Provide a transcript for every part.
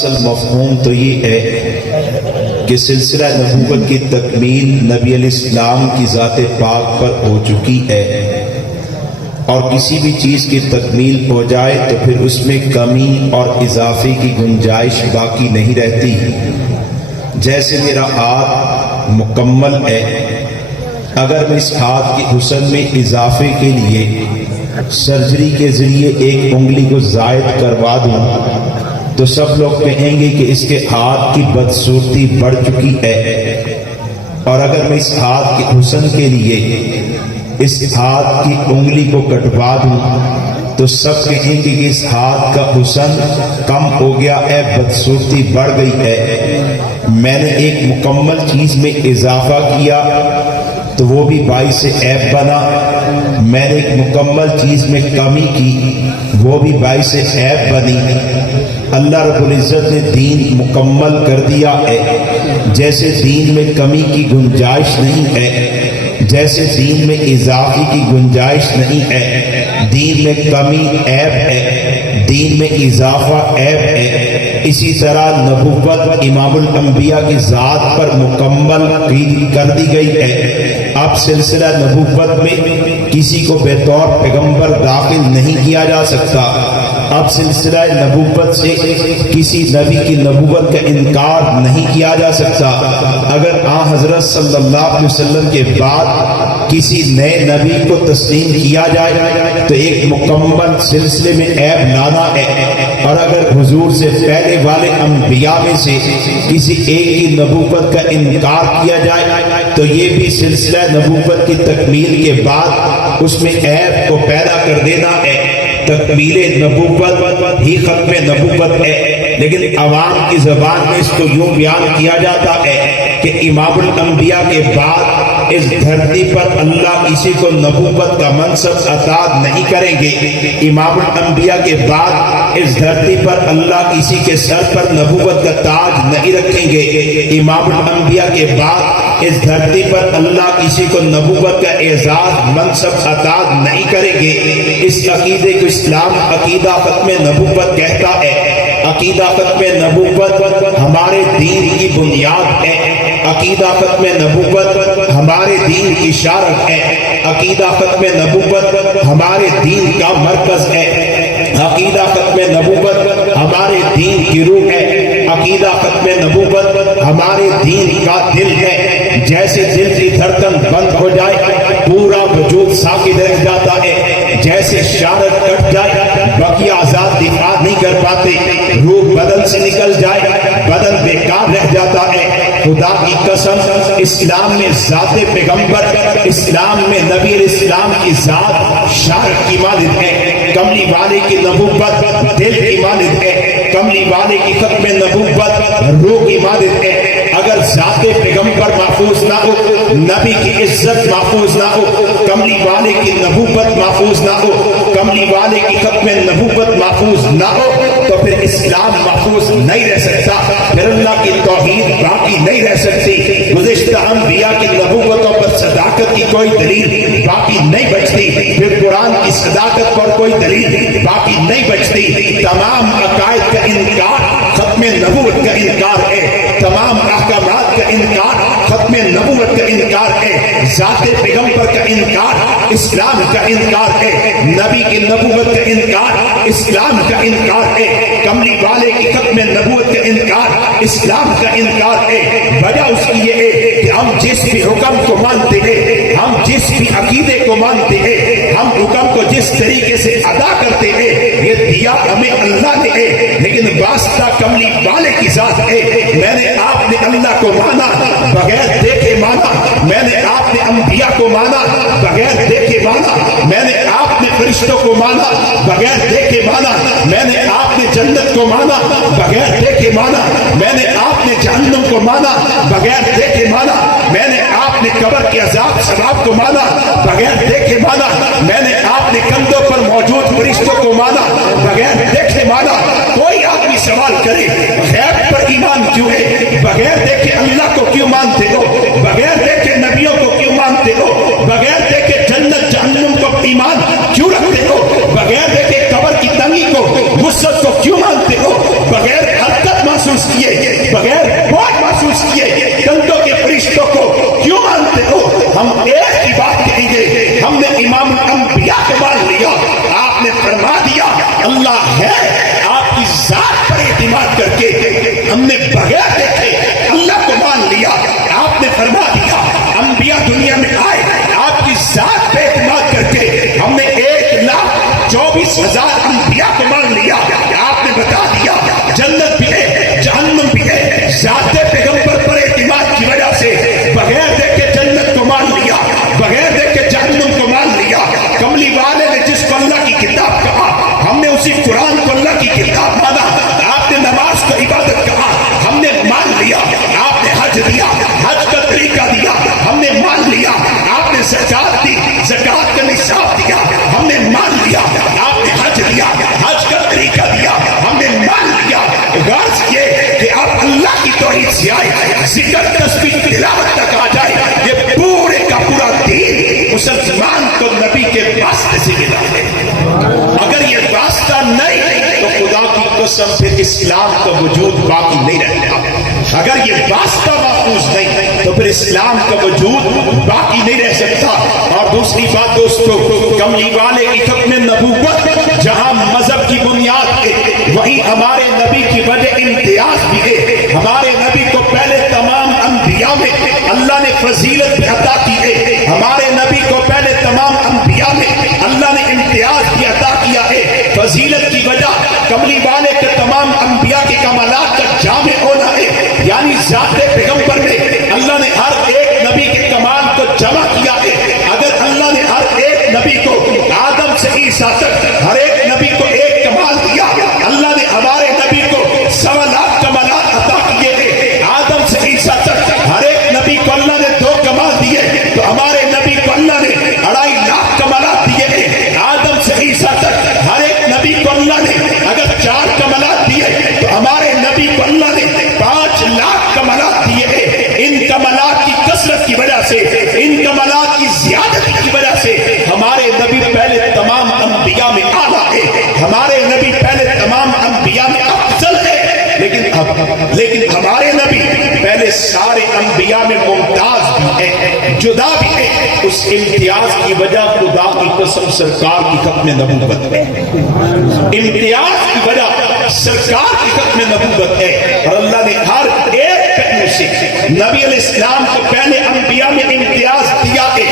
اصل مفہوم تو یہ ہے کہ سلسلہ نبوت کی تکمیل نبی علیہ السلام کی ذات پاک پر ہو چکی ہے، اور کسی بھی چیز کی تکمیل ہو جائے تو پھر اس میں کمی اور اضافے کی گنجائش باقی نہیں رہتی۔ جیسے میرا ہاتھ مکمل ہے، اگر میں اس ہاتھ کے حسن میں اضافے کے لیے سرجری کے ذریعے ایک انگلی کو زائد کروا دوں تو سب لوگ کہیں گے کہ اس کے ہاتھ کی بدصورتی بڑھ چکی ہے، اور اگر میں اس ہاتھ کے حسن کے لیے اس ہاتھ کی انگلی کو کٹوا دوں تو سب کہیں گے کہ اس ہاتھ کا حسن کم ہو گیا ہے، بدصورتی بڑھ گئی ہے۔ میں نے ایک مکمل چیز میں اضافہ کیا تو وہ بھی باعث عیب بنا، میں نے ایک مکمل چیز میں کمی کی وہ بھی باعث عیب بنی۔ اللہ رب العزت نے دین مکمل کر دیا ہے، جیسے دین میں کمی کی گنجائش نہیں ہے، جیسے دین میں اضافے کی گنجائش نہیں ہے، دین میں کمی عیب ہے، دین میں اضافہ عیب ہے۔ اسی طرح نبوت امام الانبیاء کی ذات پر مکمل کر دی گئی ہے۔ اب سلسلہ نبوت میں کسی کو بطور پیغمبر داخل نہیں کیا جا سکتا۔ اب سلسلہ نبوت سے کسی نبی کی نبوت کا انکار نہیں کیا جا سکتا۔ اگر آن حضرت صلی اللہ علیہ وسلم کے بعد کسی نئے نبی کو تسلیم کیا جائے تو ایک مکمل سلسلے میں عیب لانا ہے، اور اگر حضور سے پہلے والے انبیاء میں سے کسی ایک کی نبوت کا انکار کیا جائے تو یہ بھی سلسلہ نبوت کی تکمیل کے بعد اس میں عیب کو پیدا کر دینا ہے۔ تکمیل نبوت ہی ختم نبوت ہے، لیکن عوام کی زبان میں اس کو یوں بیان کیا جاتا ہے کہ امام الانبیاء کے بعد اس دھرتی پر اللہ کسی کو نبوت کا منصب عطا نہیں کریں گے۔ امام الانبیاء کے بعد اس دھرتی پر اللہ کسی کے سر پر نبوت کا تاج نہیں رکھیں گے۔ امام الانبیاء کے بعد اس دھرتی پر اللہ کسی کو نبوت کا اعزاز منصب عطا نہیں کریں گے۔ اس عقیدے کو اسلام عقیدہ ختم نبوت کہتا ہے۔ عقیدہ ختم نبوت ہمارے دین کی بنیاد ہے، عقیدہ ختم نبوت ہمارے دین کی شارت ہے، عقیدہ ختم نبوت ہمارے دین کا مرکز ہے، عقیدہ ختم نبوت ہمارے دین کی روح ہے، عقیدہ ختم نبوت ہمارے دین کا دل ہے۔ جیسے دل کی دھڑکن بند ہو جائے پورا وجود ساکت رہ جاتا ہے، جیسے شارت کٹ جائے باقی آزاد دفاع نہیں کر پاتے، روح بدن سے نکل جائے بدن بیکار رہ جاتا ہے۔ خدا کی قسم اسلام میں ذات پیغمبر، اسلام میں نبی علیہ السلام کی ذات شارت کی مانند ہے، کملی والے کی نبوت دل کی مانند ہے، کملی والے کی ختم نبوت روح کی مانند ہے۔ اگر ذات پیغمبر محفوظ نہ ہو، نبی کی عزت محفوظ نہ ہو، کملی والے کی نبوت محفوظ نہ ہو، کملی والے کی ختم نبوت محفوظ نہ ہو تو پھر اسلام محفوظ نہیں رہ سکتا، پھر اللہ کی توحید باقی نہیں رہ سکتی۔ گزشتہ انبیاء کی نبوتوں پر صداقت کی کوئی دلیل باقی نہیں بچتی، پھر قرآن کی صداقت پر کوئی دلیل باقی نہیں بچتی۔ تمام عقائد کا انکار ختم نبوت کا انکار ہے، تمام احکامات کا انکار ختم نبوت کا انکار ہے، ذات پیغمبر کا انکار اسلام کا انکار ہے، نبی کی نبوت کا انکار اسلام کا انکار ہے، کملی والے کی ختم نبوت کا انکار اسلام کا انکار ہے۔ وجہ اس کی یہ ہے کہ ہم جس بھی حکم کو مانتے ہیں، ہم جس بھی عقیدے کو مانتے ہیں، ہم حکم کو جس طریقے سے ادا کرتے ہیں یہ دیا ہمیں اللہ نے ہے، لیکن واسطہ کملی والے کی ذات ہے۔ میں نے آپ نے اللہ کو مانا بغیر دیکھے مانا، میں نے آپ نے انبیاء کو مانا بغیر دیکھے مانا، میں نے آپ نے فرشتوں کو مانا بغیر دیکھے مانا، میں نے آپ نے جنت کو مانا بغیر دیکھے مانا، میں نے آپ نے جہنم کو مانا بغیر دیکھے مانا، میں نے آپ نے قبر کے عذاب ثواب کو مانا بغیر دیکھے مانا، میں نے آپ نے کندھوں پر موجود فرشتوں کو مانا بغیر دیکھے مانا۔ کوئی آدمی سوال کرے غیب پر ایمان کیوں ہے، بغیر دیکھے اللہ کو کیوں مانتے ہو، بغیر دیکھے نبیوں کو کیوں مانتے ہو، بغیر دیکھے جنت جہنم کو ایمان کیوں رکھتے ہو، بغیر دیکھے قبر کی تنگی کو وسعت کو کیوں مانتے ہو، بغیر حرکت محسوس کیے, بغیر بوجھ محسوس کیے کندھوں کے فرشتوں کو کیوں مانتے ہو؟ ہم ایک ہی بات کہیں گے, ہم نے امام الانبیاء کو مان لیا. آپ نے فرما دیا اللہ ہے, آپ کی ذات پر اعتماد کر کے ہم نے بغیر دیکھے اللہ کو مان لیا. آپ نے فرما دیا انبیاء دنیا میں آئے, آپ کی ذات پہ اعتماد کر کے ہم نے 1,24,000 انبیاء کو مان لیا. آپ نے بتا دیا جنت بھی ہے جہنم بھی ہے, ذات پیغمبر پر اعتماد کی وجہ سے بغیر دیکھے جنت کو مان لیا, بغیر دیکھے جہنم کو مان لیا. کملی والے نے جس کو اللہ کی کتاب کہا ہم نے اسی قرآن کو اللہ کی کتاب مانا. آپ نے نماز کو عبادت کہا ہم نے مان لیا. آپ نے حج دیا, حج کا طریقہ دیا ہم نے مان لیا. آپ نے زکات دی, زکات کا نصاب دیا ہم نے مان لیا. آپ نے حج دیا, حج کا طریقہ دیا ہم نے مان لیا. غرض یہ کہ آپ اللہ کی توحید سے آئے, ذکر تسبیح تلاوت تک آ جائے. یہ پورے کا پورا دین مسلمان کو نبی کے واسطے سے ملا ہے. اگر یہ واسطہ نہیں تو خدا کی قسم پھر اسلام کا وجود باقی نہیں رہتا. اگر یہ واسطہ محفوظ نہیں تو پھر اسلام کا وجود باقی نہیں رہ سکتا. اور دوسری بات دوستو, کملی والے کی ختم نبوت جہاں مذہب کی بنیاد ہے وہیں ہمارے نبی کی وجہ امتیاز بھی ہے. ہمارے نبی کو پہلے تمام انبیاء میں اللہ نے فضیلت بھی عطا کی ہے. ہمارے نبی کو پہلے تمام انبیاء میں اللہ نے امتیاز بھی عطا کیا ہے. فضیلت کی وجہ کملی والے کے تمام انبیاء کے کمالات کا جامع ہونا ہے. یعنی ذات پیغمبر میں اللہ نے ہر ایک نبی کے کمال کو جمع کیا ہے. اگر اللہ نے ہر ایک نبی کو آدم سے عیسیٰ تک ہر ایک نبی کو ایک کمال دیا, اللہ نے ہمارے نبی کو 1,00,000 کمالات عطا کیے ہیں. آدم سے عیسیٰ تک ہر ایک نبی کو اللہ نے 2 کمال دیے تو ہمارے نبی کو اللہ نے 2.5 کمالات دیے ہیں. آدم سے عیسیٰ تک ہر ایک نبی کو اللہ نے اگر 4 کمالات دیے تو ہمارے نبی کو اللہ نے 5,00,000 کمالات دیے ہیں. ان کمالات کی کثرت کی وجہ سے, ان کمالات کی زیادتی کی وجہ سے ہمارے نبی پہلے تمام انبیاء میں اعلیٰ ہے. ہمارے نبی پہلے تمام انبیاء میں افضل ہے. لیکن ہمارے نبی پہلے سارے انبیاء میں ممتاز بھی ہے, جدا بھی ہے. اس امتیاز کی وجہ خدا کی قسم سرکار کی ختم نبوت ہے. امتیاز کی وجہ سرکار کی ختم نبوت ہے. اور اللہ نے ہر ایک پہلو سے نبی علیہ السلام کو پہلے انبیاء میں امتیاز دیا ہے.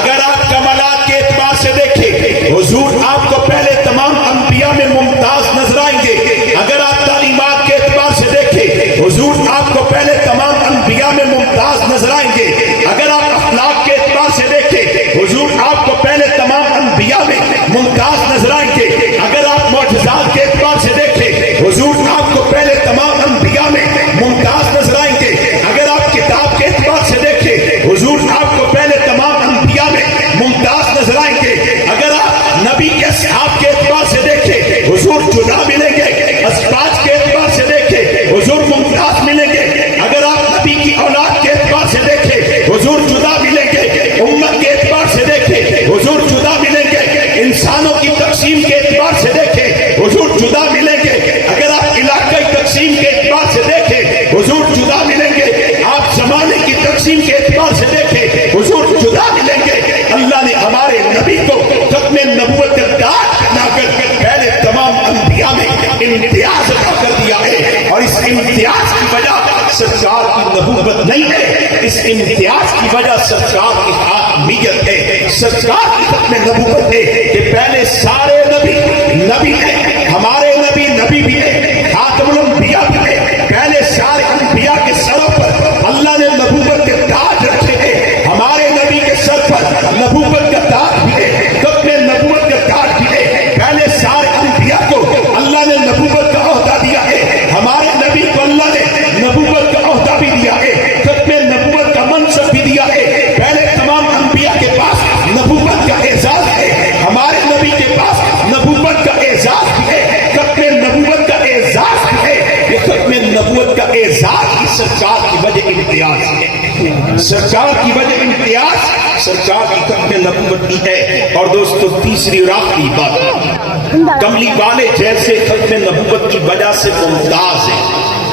اگر آپ کمالات کے اعتبار سے دیکھیں حضور آپ کو پہلے تمام انبیاء میں ممتاز نظر آئیں گے. اگر آپ تعلیمات کے اعتبار سے دیکھیں حضور آپ کو پہلے تمام انبیاء میں ممتاز نظر آئیں گے. اگر آپ اخلاق کے اعتبار سے دیکھیں حضور آپ کو پہلے تمام انبیاء میں ممتاز نظر آئیں گے. اگر آپ معجزات کے اعتبار سے دیکھیں حضور آپ کو پہلے تمام انبیاء میں ممتاز نظر آئیں گے. اگر آپ کتاب کے اعتبار سے دیکھیں حضور آپ کو پہلے تمام انبیاء میں ممتاز نظر آئیں گے. اگر آپ نبی کے اصحاب کے اعتبار سے دیکھیں حضور جدا ملیں گے. ازواج کے اعتبار سے دیکھیں حضور ممتاز ملیں گے. اگر آپ نبی کی اولاد کے اعتبار سے دیکھیں حضور جدا ملیں گے. امت کے اعتبار سے دیکھیں حضور جدا ملیں گے. انسانوں کی تقسیم کے اعتبار سے دیکھیں حضور جدا ملیں گے. اگر آپ علاقائی تقسیم کے اعتبار سے دیکھیں حضور جدا ملیں گے. آپ زمانے کی تقسیم کے اعتبار سے دیکھیں حضور جدا ملیں گے. اللہ نے ہمارے نبی کو ختم نبوت کا تاج بنا کر پہلے تمام انبیاء میں امتیاز عطا کر دیا ہے. اور اس امتیاز کی وجہ سرکار کی نبوت نہیں ہے, اس امتیاز کی وجہ سرکار کی حاکمیت ہے. سرکار کی ختم نبوت ہے کہ پہلے سارے نبی ہیں. ہمارے نبی بھی ہے, خاتم الانبیاء بھی ہے. پہلے سارے انبیاء کے سروں پر اللہ نے نبوت کے تاج رکھے ہیں. ہمارے نبی کے سر پر نبوت کا تاج بھی ہے, ختم نبوت کا تاج بھی ہے. پہلے سارے انبیاء کو اللہ نے نبوت کا عہدہ دیا ہے. ہمارے نبی کو اللہ نے نبوت کا عہدہ بھی دیا ہے, ختم نبوت کا منصب بھی دیا ہے. پہلے تمام انبیاء کے پاس نبوت کا اعزاز ہے, ہمارے نبی کے پاس نبوت کا اعزاز بھی ہے, ختم نبوت کا اعزاز بھی ہے. یہ ختم نبوت کا اعزاز کی سرکار کی وجہ امتیاز ہے. سرکار کی وجہ امتیاز سرکار کی ختم نبوت کی ہے. اور دوستو تیسری اور آخری بات, کملی والے جیسے ختم نبوت کی وجہ سے ممتاز ہے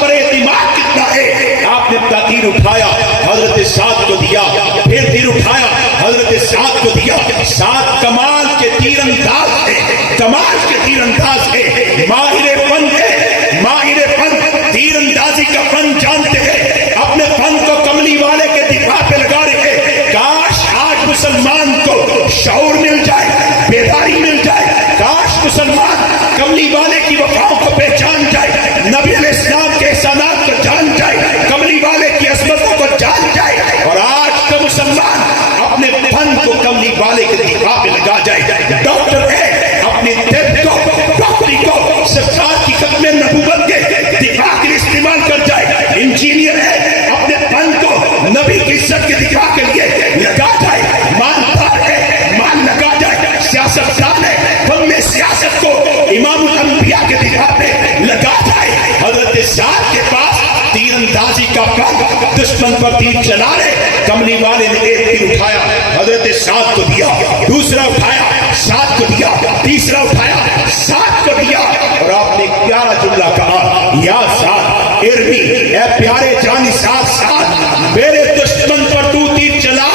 پر اعتماد کتنا ہے. آپ نے اپنا تیر اٹھایا, حضرت سعد کو دیا, پھر تیر اٹھایا, حضرت سعد کو دیا. سعد کمال کے تیر انداز ہے, کمال کے تیر انداز ہے, ماہر فن ہے, ماہر فن, تیر اندازی کا فن جانتے ہیں. اپنے فن کو کملی والے کے دفاع پہ لگا رہے ہیں. کاش آج مسلمان کو شعور مل جائے, بیداری مل جائے. کاش مسلمان کملی والے کی وفاؤں کو پہچان جائے, نبی علیہ السلام کے احسانات کو جان جائے, کملی والے کی عظمتوں کو جان جائے. اور آج کا مسلمان اپنے فن کو کملی والے کے دفاع پہ لگا جائے. ڈاکٹر ہے, اپنے طب کو, ڈاکٹری کو سرکار کی ختم نبوت کے دفاع کے لیے استعمال کر جائے. انجینئر ہے, اپنے فن کو نبی کی عزت کے دفاع کے لیے لگا جائے. مالدار ہے, مال لگا جائے. سیاستدان ہے, فن میں سیاست کو امام الانبیاء کے دفاع پہ لگا جائے. حضرت سعد کے پاس تیر اندازی کا فن, دشمن پر تیر چلا رہے. کملی والے نے ایک تیر اٹھایا, حضرت سعد کو دیا, دوسرا اٹھایا, سعد کو دیا, تیسرا اٹھایا, سعد کو دیا. اور آپ نے ایک پیارا جملہ کہا, یا سعد ارمی, اے پیارے جانی سعد, سعد میرے دشمن پر تو تیر چلا.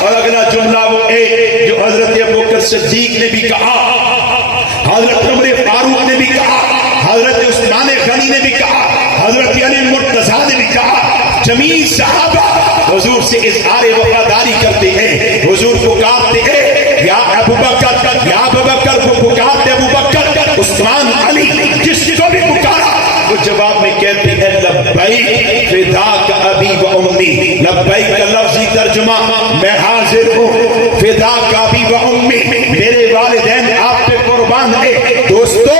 اور اگلا جملہ وہ ایک جو حضرت ابوبکر صدیق نے بھی کہا, حضرت عمر فاروق نے بھی کہا, حضرت عثمان غنی نے بھی کہا, حضرت علی مرتضیٰ نے بھی کہا. جمیع صحابہ حضور سے اظہار وفاداری کرتے ہیں, حضور پکارتے ہیں یا ابوبکر, یا ابوبکر, وہ پکارتے ابوبکر, عثمان, علی, جس کو بھی پکارا وہ جواب میں کہتے ہیں لبیک فداک ابی و امی. لبیک کا لفظی ترجمہ میں حاضر ہوں, فداک ابی و امی, میرے والدین آپ پہ قربان ہے. دوستو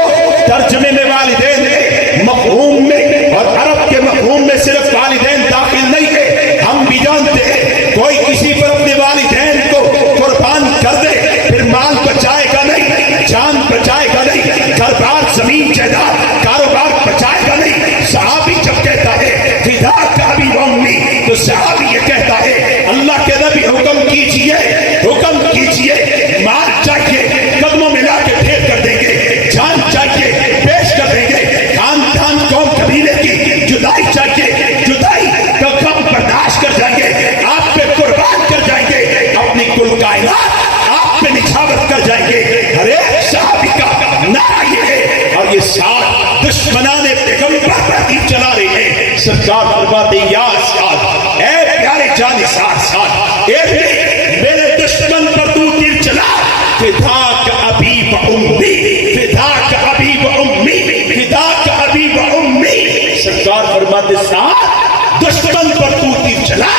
ترجمے میں والدین ہے, مفہوم میں اور عرب کے مفہوم میں صرف والدین داخل نہیں ہے. ہم بھی جانتے ہیں کوئی کسی پر اپنے والدین کو قربان کر دے پھر مال بچائے گا نہیں, جان بچائے گا نہیں, گھر بار زمین جائیداد کاروبار بچائے گا نہیں. صحابی جب کہتا ہے فداک ابی و امی تو صحابی یہ کہتا ہے اللہ کے نبی حکم کیجئے, حکم کیجئے, مال چاہیے قدموں میں لا کے پھیر کر دیں گے, جان چاہیے پیش کر دیں گے, خاندان قوم قبیلے کی جدائی چاہیے, جدائی کا غم برداشت کر جائیں گے, آپ پہ قربان کر جائیں گے, اپنی کل کائنات آپ پہ نچھاور کر جائیں گے. ہر ایک صحابی کا نعرہ یہ ہے. اور یہ ساتھ دشمنان پیغمبر پر تیر چلا رہے ہیں. سرکار فرماتے ہیں یا سعد, اے پیارے جان سعد, سعد میرے دشمن پر تو تیر چلا. فداک ابی و امی, فداک ابی و امی, فداک ابی و امی. سرکار فرماتے سعد دشمن پر تو تیر چلا,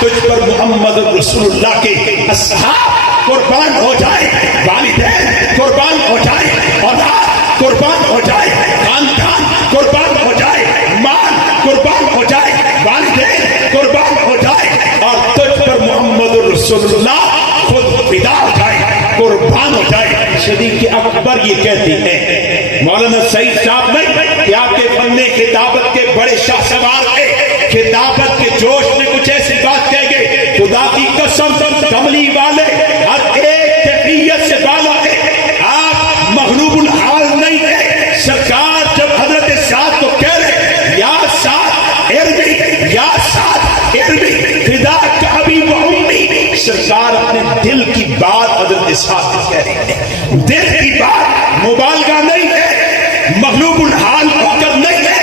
تجھ پر محمد رسول اللہ کے اصحاب قربان ہو جائے, والدین قربان ہو جائے, اولاد قربان ہو جائے, خاندان قربان ہو جائے, مال قربان ہو جائے, والدین قربان ہو جائے, اور تجھ پر محمد رسول اللہ خود فدا ہو جائے, قربان ہو جائے. صدیق اکبر یہ کہتے ہیں, مولانا سعید صاحب نہیں کہ آپ کے فن خطابت کے بڑے شاہ سوار تھے, خطابت کے جوش میں کچھ ایسی بات کہہ گئے, خدا کی قسم کملی والے ہر ایک کیفیت سے بالا ہے, آپ مغلوب الحال نہیں ہے. سرکار جب حضرت سعد کو کہہ رہے یا سعد ارمی, یا سعد ارمی, فداک ابی و امی, سرکار اپنے دل کی بات حضرت سعد کو کہہ رہے ہیں. دل کی بات مبالغہ نہیں ہے, مغلوب الحال ہو کر نہیں ہے.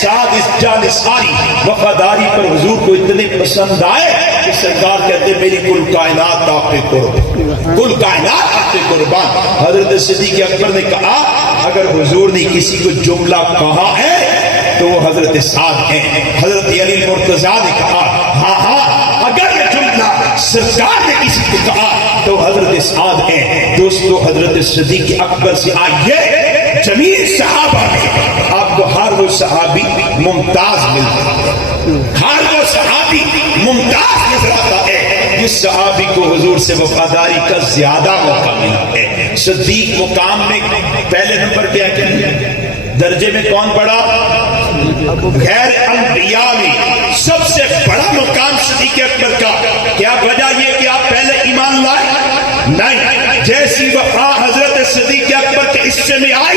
سعد اس جانثاری وفاداری پر حضور کو اتنے پسند آئے کہ سرکار کہتے میری کل کائنات آپ پہ قربان, کل کائنات آپ پہ قربان. حضرت صدیق اکبر نے کہا اگر حضور نے کسی کو جملہ کہا ہے تو وہ حضرت سعد ہیں. حضرت علی مرتضیٰ نے کہا ہاں ہاں اگر یہ جملہ سرکار نے کسی کو کہا تو حضرت سعد ہیں. دوستو حضرت صدیق اکبر سے آئیے جمیع صحابہ میں آپ کو ہر وہ صحابی ممتاز ملتا ہے, ہر وہ صحابی ممتاز نظر آتا ہے جس صحابی کو حضور سے وفاداری کا زیادہ موقع ملا ہے. صدیق مقام میں پہلے نمبر پہ ہے, درجے میں کون بڑا؟ غیر انبیاء میں سب سے بڑا مقام صدیق اکبر کا. کیا وجہ یہ کہ آپ پہلے ایمان لائے؟ نہیں, جیسی وفا حضرت صدیق اکبر کے حصے میں آئے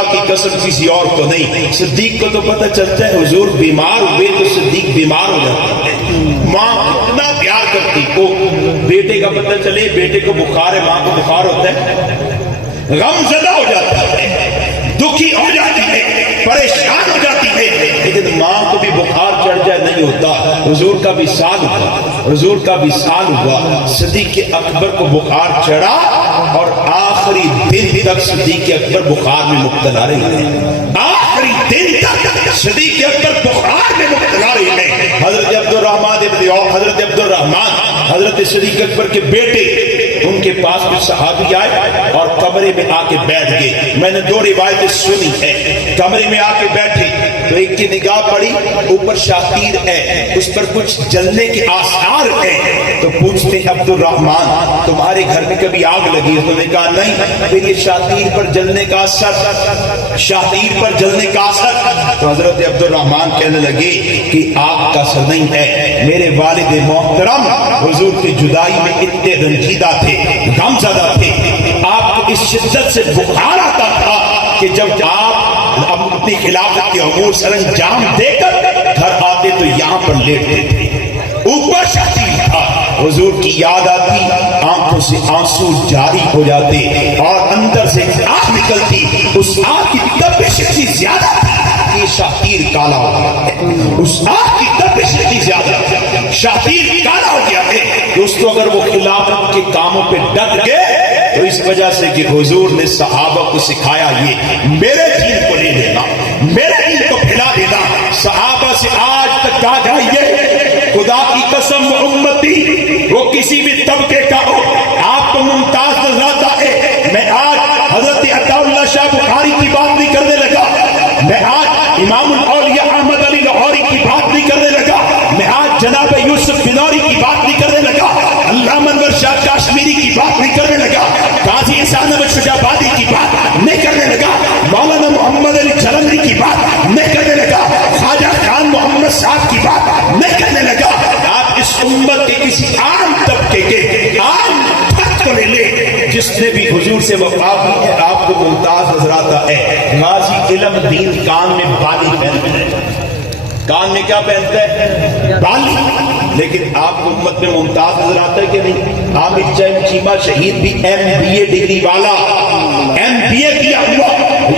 خدا کی قسم کسی اور کو نہیں. صدیق کو تو پتہ چلتا ہے حضور بیمار ہوئے تو صدیق بیمار ہو جاتا ہے. ماں کتنا پیار کرتی کو بیٹے کا پتہ چلے بیٹے کو بخار ہے, ماں کو بخار ہوتا ہے, غم زدہ ہو جاتا ہے, دکھی ہو جاتی ہے, پریشان ہو جاتی ہے. لیکن ماں کو بھی بخار چڑھ جائے نہیں ہوتا. حضور کا بھی سال ہوا, حضور کا بھی سال ہوا, صدیق اکبر کو بخار چڑھا اور آخری دن تک صدیق اکبر بخار میں مبتلا رہے. آخری دن تک صدیق اکبر بخار میں مبتلا رہے. حضرت عبد الرحمان حضرت صدیق اکبر کے بیٹے, ان کے پاس کچھ صحابی آئے اور کمرے میں آ کے بیٹھ گئے. میں نے 2 روایتیں سنی ہے. کمرے میں آ کے بیٹھے تو ایک کی نگاہ پڑی, اوپر شاطیر ہے, اس پر کچھ جلنے کے آثار ہیں. تو پوچھتے عبد الرحمان تمہارے گھر میں کبھی آگ لگی ہے؟ تو نے کہا نہیں. پھر یہ شاطیر پر جلنے کا اثر, شاطیر پر جلنے کا اثر. تو حضرت عبد الرحمان کہنے لگے کہ آگ کا اثر نہیں ہے, میرے والد محترم حضور کی جدائی میں اتنے رنجیدہ تھے, غم زدہ تھے. آپ کو اس شدت سے بخار آتا تھا کہ جب آپ اپنی خلافت کے امور سر انجام دے کر گھر آتے تو یہاں پر لیٹتے تھے. اوپر شاطیر تھا, حضور کی یاد آتی, آنکھوں سے آنسو جاری ہو جاتے اور اندر سے آگ نکلتی. اس آگ کی تپش اتنی زیادہ تھی کہ شاطیر کالا ہو گیا ہے. اس آگ کی تپش اتنی زیادہ, شاطیر کالا ہو گیا ہے. دوستو اگر وہ خلافت کے کاموں پہ ڈٹ گئے تو اس وجہ سے کہ حضور نے صحابہ کو سکھایا یہ میرے دین کو لے لینا, میرے دین کو پھیلا دینا. صحابہ سے آج تک کہا جائیے خدا کی قسم امتی وہ کسی بھی طبقے کا ہو آپ کو ممتاز نظر آتا ہے. میں آج حضرت عطا اللہ شاہ بخاری کی بات نہیں کرنے لگا, میں آج امام الاولیاء احمد علی لاہوری کی بات نہیں کرنے لگا, میں آج جناب یوسف بنوری کی بات نہیں کرنے لگا, علامہ انور شاہ کاشمیری کی بات نہیں کرنے لگا, قاضی احسان احمد شجابادی کی بات نہیں کرنے لگا, مولانا محمد علی جلندری کی بات نہیں کرنے لگا, خواجہ خان محمد صاحب کی بات نہیں کرنے لگا. آپ اس امت کے کسی عام طبقے کے عام فرد کو لے لیں جس نے بھی حضور سے وفا کی ہے, آپ کو ممتاز نظر آتا ہے. غازی علم دین کان میں بالی پہنتا ہے, کان میں کیا پہنتا ہے؟ بالی. لیکن آپ کو امت میں ممتاز نظر آتا ہے کہ نہیں؟ عامر چیمہ شہید بھی MBA ڈگری والا, MBA کیا ہوا,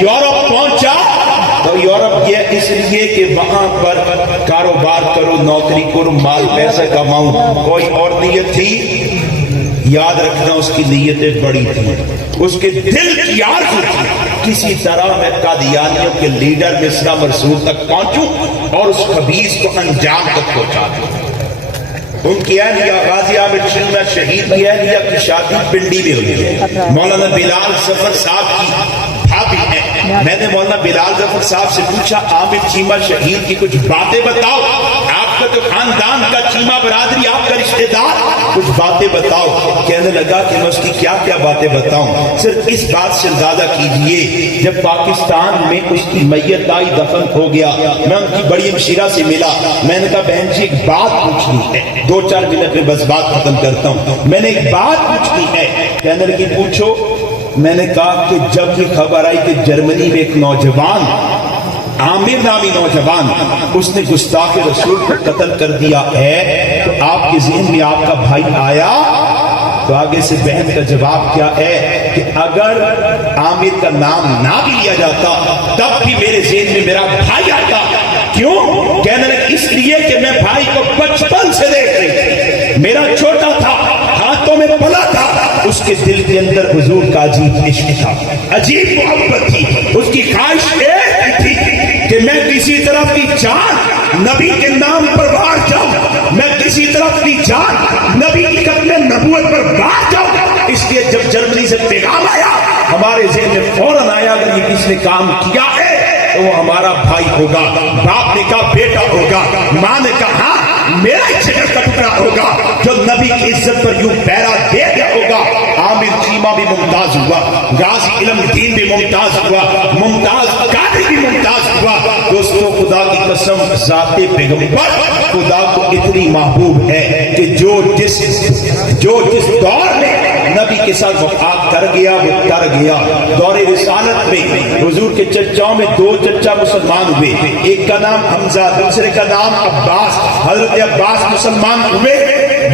یورپ پہنچا تو یورپ گیا اس لیے کہ وہاں پر کاروبار کرو, نوکری کرو, مال پیسہ کماؤں. کوئی اور نیت تھی؟ یاد رکھنا اس کی نیتیں بڑی تھی, اس کے دل کی آرزو تھی کسی طرح میں قادیانیوں کے لیڈر مصرع مرسول تک پہنچوں اور اس خبیث کو انجام تک پہنچا دوں. ان کی اہلیہ غازی عامر چیمہ شہید کی اہلیہ کی شادی پنڈی میں ہوئی ہے. مولانا بلال ظفر صاحب کی بھابھی ہے. میں نے مولانا بلال ظفر صاحب سے پوچھا عامر چیمہ شہید کی کچھ باتیں بتاؤ, آپ کا تو خاندان کا چیمہ برادری, آپ کا رشتہ دار, کچھ باتیں بتاؤ. کہنے لگا کہ میں اس کی کیا کیا باتیں بتاؤں, صرف اس بات سے اندازہ کیجئے جب پاکستان میں اس کی میت آئی, دفن ہو گیا, میں ان کی بڑی ہمشیرہ سے ملا. میں نے کہا بہن جی ایک بات پوچھنی ہے, 2-4 منٹ میں بس بات ختم کرتا ہوں. میں نے ایک بات پوچھنی ہے. کہنے لگی پوچھو. میں نے کہا کہ جب یہ خبر آئی کہ جرمنی میں ایک نوجوان عامر نامی نوجوان اس نے گستاخ رسول کو قتل کر دیا ہے تو آپ کے ذہن میں آپ کا بھائی آیا؟ تو آگے سے بہن کا جواب کیا ہے کہ اگر عامر کا نام نہ بھی لیا جاتا تب بھی میرے ذہن میں میرا بھائی آتا. کیوں؟ کہنے لگے اس لیے کہ میں بھائی کو بچپن سے دیکھ رہی تھی, میرا چھوٹا تھا, ہاتھوں میں پلا تھا, اس کے دل کے اندر حضور کا عجیب عشق تھا, عجیب محبت تھی, اس کی خواہش ایک تھی کہ میں کسی طرح اپنی جان نبی کے نام پر وار جاؤں, میں کسی طرح اپنی جان نبی کی ختم نبوت پر وار جاؤں. اس لیے جب جرمنی سے پیغام آیا ہمارے ذہن میں فوراً آیا اگر یہ کس نے کام کیا ہے تو وہ ہمارا بھائی ہوگا. باپ نے کہا بیٹا ہوگا, ماں نے کہا میرا جگر کا ٹکڑا ہوگا جو نبی کی عزت پر یوں پیرا دے گیا ہوگا. عامر چیمہ بھی ممتاز ہوا, غازی علم دین بھی ممتاز ہوا, ممتاز قادری بھی ممتاز ہوا. دوستو خدا کی قسم ذات پیغمبر خدا کو اتنی محبوب ہے کہ جو جس دور میں نبی کے ساتھ وفا کر گیا، وہ کر گیا۔ دور رسالت میں حضور کے چچاؤں میں دو چچا مسلمان ہوئے، ایک کا نام حمزہ، دوسرے کا نام عباس۔ حضرت عباس مسلمان ہوئے،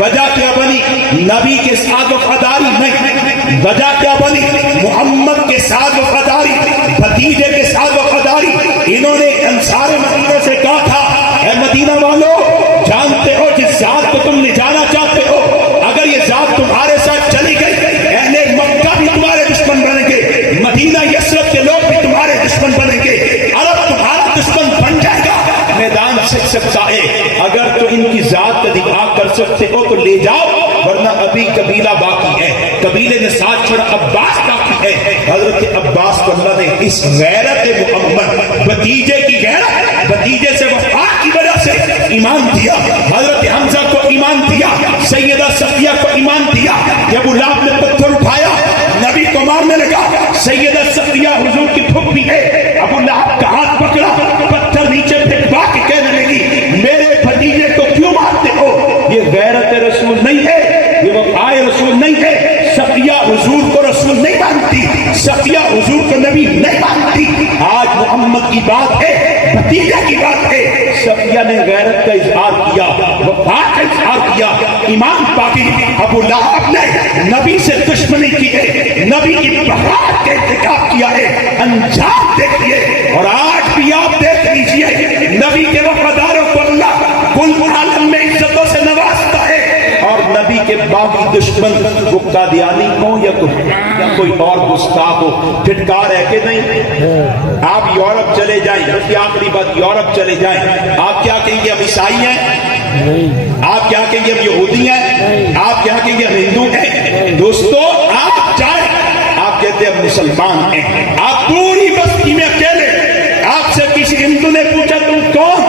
وجہ کیا بنی؟ نبی کے ساتھ وفاداری نہیں، وجہ کیا بنی؟ محمد کے ساتھ وفاداری، بھتیجے کے ساتھ وفاداری۔ انہوں نے انصار مدینہ سے کہا تھا، اے مدینہ والو، جانتے ہو جس ذات کو تم لے جانا چاہتے ہو، اگر یہ ذات تمہارے ساتھ چلی گئی، اہل مکہ بھی تمہارے دشمن بنیں گے، مدینہ یثرب کے لوگ بھی تمہارے دشمن بنیں گے، عرب تمہارا دشمن بن جائے گا۔ میدان سے سکتا ہے، اگر تو ان کی ذات کا دفاع کر سکتے ہو تو لے جاؤ، ورنہ ابھی قبیلہ باقی ہے، قبیلے نے ساتھ چھوڑا، عباس باقی ہے۔ حضرت عباس کو اللہ نے اس غیرت محمد، بھتیجے کی غیرت، بھتیجے سے وفا کی وجہ سے ایمان دیا۔ حضرت حمزہ کو ایمان دیا، سیدہ صفیہ کو ایمان دیا۔ جب ابو لہب نے پتھر اٹھایا نبی کو مارنے لگا، سیدہ صفیہ حضور کی پھوپھی ہے، ابو لہب کا ہاتھ پکڑا، پتھر نیچے پھینکوا کے کہنے لگی، میرے بھتیجے کو کیوں مارتے ہو؟ یہ غیرت رسول نہیں ہے، یہ وفائے رسول نہیں ہے۔ صفیہ حضور کو رسول نہیں مانتی، صفیہ حضور کو نبی نہیں مانتی۔ آج محمد کی بات ہے، بھتیجے کی بات ہے، صفیہ نے غیرت کا اظہار کیا، وفا کا اظہار کیا، ایمان پاکی۔ ابو لہب نے نبی سے دشمنی کی ہے، نبی کی بغاوت کا ارتکاب کیا ہے، انجام دیکھیے۔ اور آج بھی آپ دیکھ لیجیے، نبی کے وفاداروں کو اللہ کل عالم میں عزتوں سے نوازتا ہے، اور نبی کے باقی دشمن وہ قادیانی ہو یا کوئی اور گستاخ ہو، پھٹکار ہے کہ نہیں؟ آپ یورپ چلے جائیں، اس کی آخری بات، یورپ چلے جائیں، آپ کیا کہیں گے ہم عیسائی ہیں؟ آپ کیا کہیں گے ہم یہودی ہیں؟ آپ کیا کہیں گے ہم ہندو ہیں؟ دوستو آپ جائیں، آپ کہتے ہیں ہم مسلمان ہیں۔ آپ پوری بستی میں اکیلے، آپ سے کسی ہندو نے پوچھا تم کون؟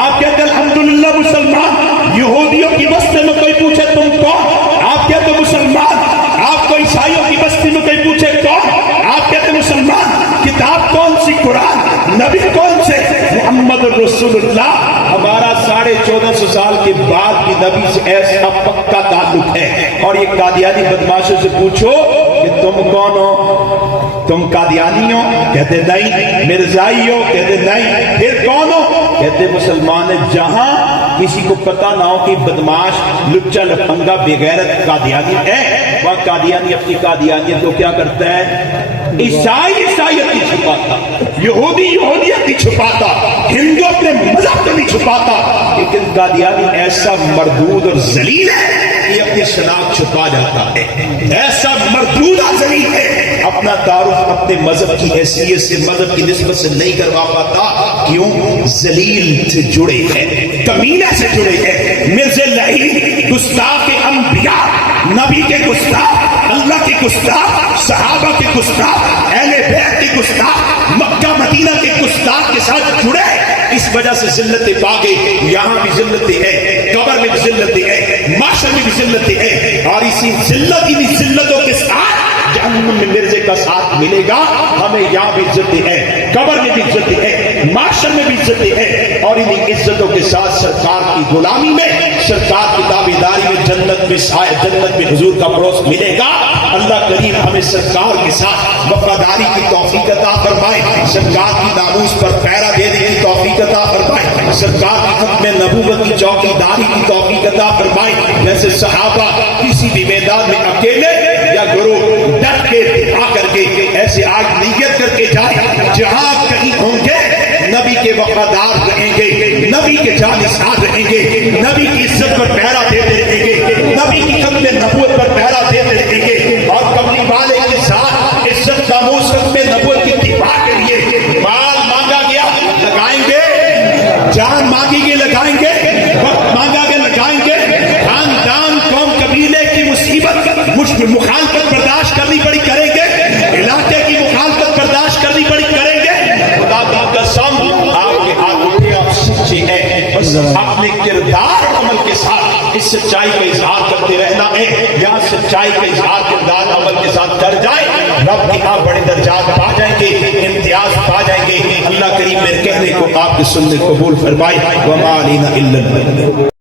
آپ کہتے ہیں الحمدللہ مسلمان۔ یہودیوں کی بستی میں کوئی پوچھے تم کون؟ آپ کہتے ہیں مسلمان۔ آپ کو عیسائیوں کی بستی میں کوئی پوچھے کون؟ آپ کہتے ہیں مسلمان۔ کتاب کون سی؟ قرآن۔ نبی کون سے؟ محمد رسول اللہ۔ ہمارا 1450 سال کے بعد بھی نبی سے ایسا پکا تعلق ہے۔ اور یہ قادیانی بدماشوں سے پوچھو کہ تم کون ہو؟ تم قادیانی ہو؟ کہتے نہیں۔ مرزائی ہو؟ کہتے نہیں۔ پھر کون ہو؟ کہتے مسلمان ہے۔ جہاں کسی کو پتہ نہ ہو کہ بدماش لچا لفنگا بغیرت قادیانی ہے، وہاں قادیانی اپنی قادیانیت کو کیا کرتا ہے؟ عیسائی عیسائیت کی چھپاتا، یہودی یہودیت کی چھپاتا، ہندو اپنے مذہب کو نہیں چھپاتا، لیکن قادیانی ایسا مردود اور ذلیل ہے کہ اپنی شناخت چھپا جاتا ہے، ایسا مردود اور ذلیل ہے، اپنا تعارف اپنے مذہب کی حیثیت سے، مذہب کی نسبت سے نہیں کروا پاتا۔ کیوں؟ ذلیل سے جڑے ہیں، کمینہ سے جڑے ہیں، مرزا لعین، گستاخ انبیاء، نبی کے گستاخ، اللہ کے گستاخ، صحابہ کے گستاخ، اہل بیت کے گستاخ، مکہ مدینہ کے گستاخ کے ساتھ جڑے، اس وجہ سے ذلتیں پا گئے۔ یہاں بھی ذلتیں ہیں، قبر میں بھی ذلتیں ہیں، معاشر میں بھی ذلتیں ہیں، اور اسی ذلت کی ذلتوں کے ساتھ جہنم میں مرزے کا ساتھ ملے گا۔ ہمیں یہاں بھی عزتیں ہیں، قبر میں بھی عزتیں ہیں، معاشر میں بھی عزتیں ہیں، اور انہیں عزتوں کے ساتھ سرکار کی غلامی میں، سرکار کی تابعداری میں، جنت میں حضور کا پڑوس ملے گا۔ اللہ کریم ہمیں سرکار کے ساتھ وفاداری کی توفیق عطا فرمائے، سرکار کی ناموس پر پہرا دینے کی توفیق عطا فرمائے، سرکار کی ختم نبوت کی چوکیداری کی توفیق عطا فرمائے۔ جیسے صحابہ کسی بھی میدان میں اکیلے یا گروہ ڈٹ کے دفاع کر کے، ایسے آج نیت کر کے جائیں، جہاں کہیں ہوں گے نبی کے وفادار رہیں گے، نبی کے جانثار رہیں گے، نبی کی عزت پر پہرا دیتے رہیں گے، نبی کی ختم نبوت پر پہرا دیتے رہیں گے، اور کملی والے کے ساتھ عزت ناموس ختم نبوت کی دفاع کے لیے مال مانگا گیا لگائیں گے، جان مانگی گئی لگائیں گے، وقت مانگا گیا لگائیں گے، خاندان قوم قبیلے کی مصیبت مخالفت برداشت کرنی پڑی کریں گے، علاقے کی مخالفت برداشت کرنی پڑی کریں گے۔ خدا کی قسم آپ کے ہاتھ اٹھے، آپ سچے ہیں، بس اپنے کردار عمل کے ساتھ اس سچائی کا اظہار کرتے رہنا ہے۔ یہاں سچائی کا اظہار کردار عمل کے ساتھ کر جائے، رب کے ہاں بڑے درجات پا جائیں گے، امتیاز پا جائیں گے۔ اللہ کریم میرے کہنے کو آپ کے سننے قبول فرمائے۔ وما علینا الا البلاغ۔